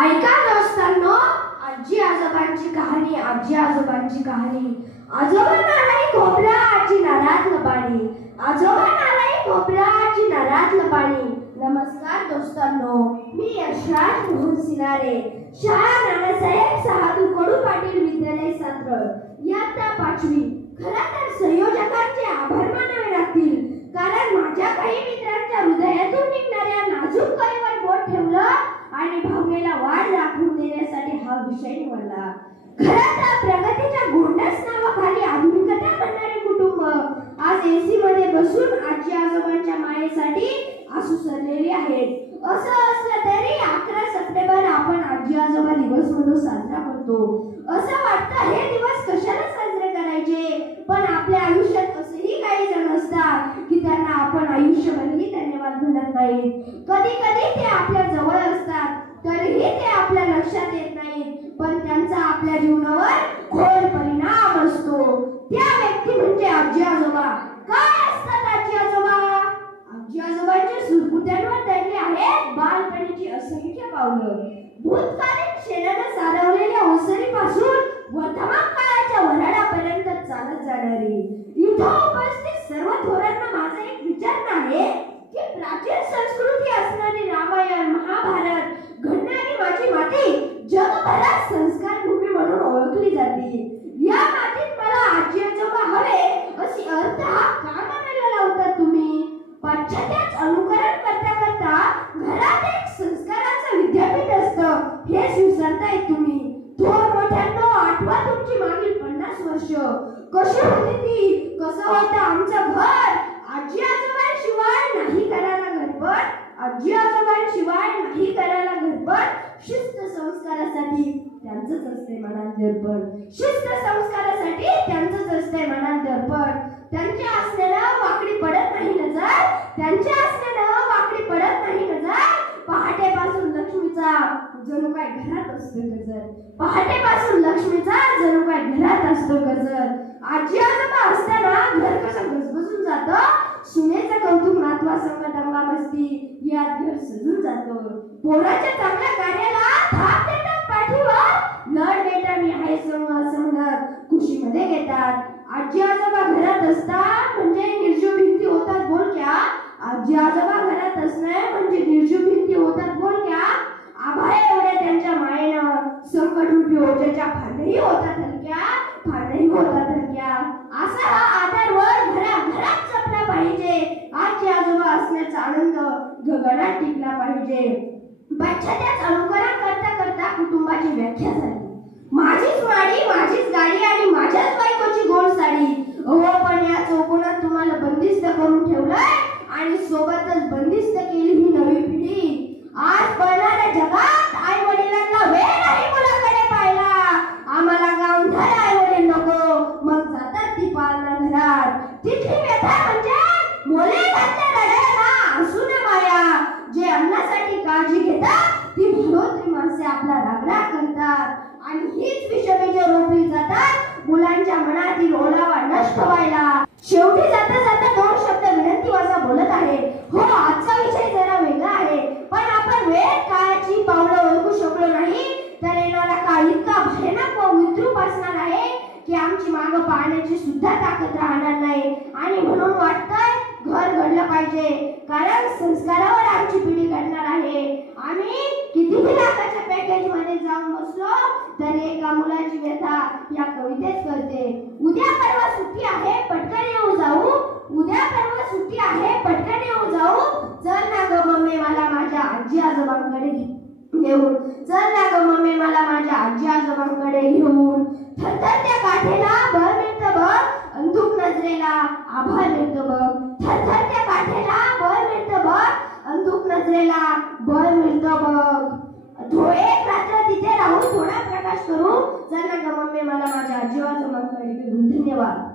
ऐका दोस्तांनो आजी आजोबांची कहाणी आजी आजोबांची कहाणी. आजोबा नाराई खोबरा आजी नारातलं पाणी आजोबा नाराई खोबरा आजी नारातलं पाणी नमस्कार दोस्तांनो मी यशराज मोहन सिनारे शाळा नानासाहेब सहादू कडू पाटील विद्यालय सात्र. इयत्ता पाचवी. खरं तर संयोजकांचे आभार मानावे लागतील कारण माझ्या काही मित्रांच्या हृदयातून निघणाऱ्या नाजूक कळीवर बोट ठेवलं आणि भावनेला वाढ दाखवून देण्यासाठी हा विषय निवडला खरं तर प्रगतीच्या गोंडस नावाखाली आधुनिकता म्हणणारे कुटुंब आज एसी मध्ये बसून आजी आजोबांच्या मायेसाठी आसू सरलेली आहेत असं असलं तरी अकरा सप्टेंबर आपण आजी आजोबा दिवस म्हणून साजरा करतो. असं वाटतं हे दिवस कशाला साजरे करायचे? पण आपल्या आयुष्यात असेही काही जण असतात की त्यांना आपण आयुष्यभरही धन्यवाद म्हणत नाहीत. कधी कधी ते आपल्या जवळ असतात तरीही ते आपल्या लक्षात येत नाहीत. पण त्यांचा आपल्या जीवनावर खोल परिणाम असतो. त्या व्यक्ती म्हणजे आजी आजोबा. काय असतात आजी आजोबा? आजी आजोबांच्या सुरकुत्यांवर त्यांनी आहेत बालपणीची असंख्य पावलं. भूतकाळ सारवलेल्या ओसरीपासून वर्तमान काळाच्या वऱ्हाडापर्यंत चालत जाणारी. इथं उपस्थित सर्व थोरांना माझा एक विचार आहे की प्राचीन संस्कृती असणारी रामायण महाभारत घडणारी माझी माती जगभरात संस्कार भूमी म्हणून ओळखली जाते. या मातीत मला आजी आजोबा हवे अशी अर्थ हा का मानायला लावता तुम्ही? पाश्चात्याच अनुकरण करता करता घरात एक संस्काराचं विद्यापीठ असतं हेच विसरताय तुम्ही. वर्ष कशी होती ती? कसं होतं आमचं घर? आजी आजोबांशिवाय नाही करायला घरपट आजी आजोबांशिवाय नाही करायला घरपट शिस्त संस्कारासाठी त्यांचंच असते मनात दर्पण. शिस्त संस्कारासाठी त्यांचंच असते मनात दर्पण. त्यांच्या असण्याला वाकडी पडत नाही नजर. त्यांच्या असण्याला वाकडी पडत नाही नजर. पहाटेपासून लक्ष्मीचा जणू काय घरात असतो नजर. पहाटेपासून लक्ष्मीचा असतो गजर आजी आजोबा असताना घर कसं गजबजून जातं? सुनेचं कौतुक नातवा संग दंगा मस्ती यात घर सजून पोराच्या चांगल्या कार्याला थाप देतात पाठीवर. लढ बेटा मी आहे संग खुशीमध्ये घेतात. आजी आजोबा घरात असतात म्हणजे निर्जीव भिंती होतात बोलक्या आजी आजोबा घरात असणे म्हणजे निर्जीव भिंती होतात बोलक्या आभाळ एवढ्या त्यांच्या मायेनं. संकट रूपी ओझ्याच्या फांदही होतात हलक्या फांदही होतात हलक्या असा हा आधार वर घरा घरात जपला पाहिजे आजी आजोबा असण्याचा आनंद गगनात टिकला पाहिजे. पाश्चात्याच अनुकरण करता करता कुटुंबाची व्याख्या झाली. माझीच वाडी माझीच गाडी आणि माझ्याच बायकोची गोड साडी. हो पण या चौकोनात तुम्हाला बंदिस्त करून ठेवलंय आणि सोबतच येतात ती भरोत्री माणसे आपला रागराग करतात. आणि हीच विषबीज रोपली जातात मुलांच्या मनातील ओलावा नष्ट व्हायला. शेवटी जाता जाता दोन शब्द विनंती वाचा बोलत आहे. हो आजचा विषय जरा वेगळा आहे. पण आपण वेळ काळाची पावलं ओळखू शकलो नाही. तर येणारा काळ इतका भयानक व विद्रूप असणार आहे की आमची माग पाहण्याची सुद्धा ताकद राहणार नाही. आणि म्हणून वाटतंय घर घडलं पाहिजे. कारण संस्कारावर तरी एका मुलाची व्यथा या कवितेत करते उद्या परवा सुट्टी आहे पटकन येऊ जाऊ. उद्या परवा सुट्टी आहे पटकन येऊ जाऊ. चल ना ग मम्मी मला माझ्या आजी आजोबांकडे घेऊन. चल ना ग मम्मी मला माझ्या आजी आजोबांकडे घेऊन. थरथरत्या काठेला बळ मिळतं बघ. अंधुक नजरेला आभार मिळतं बघ. थरथरत्या काठेला बळ मिळतं बघ. अंधुक नजरेला बळ मिळतं बघ. थो थोडा प्रकाश करू जर ना ग मम्मी मला माझ्या आजी आजोबांकडे घेऊन धन्यवाद.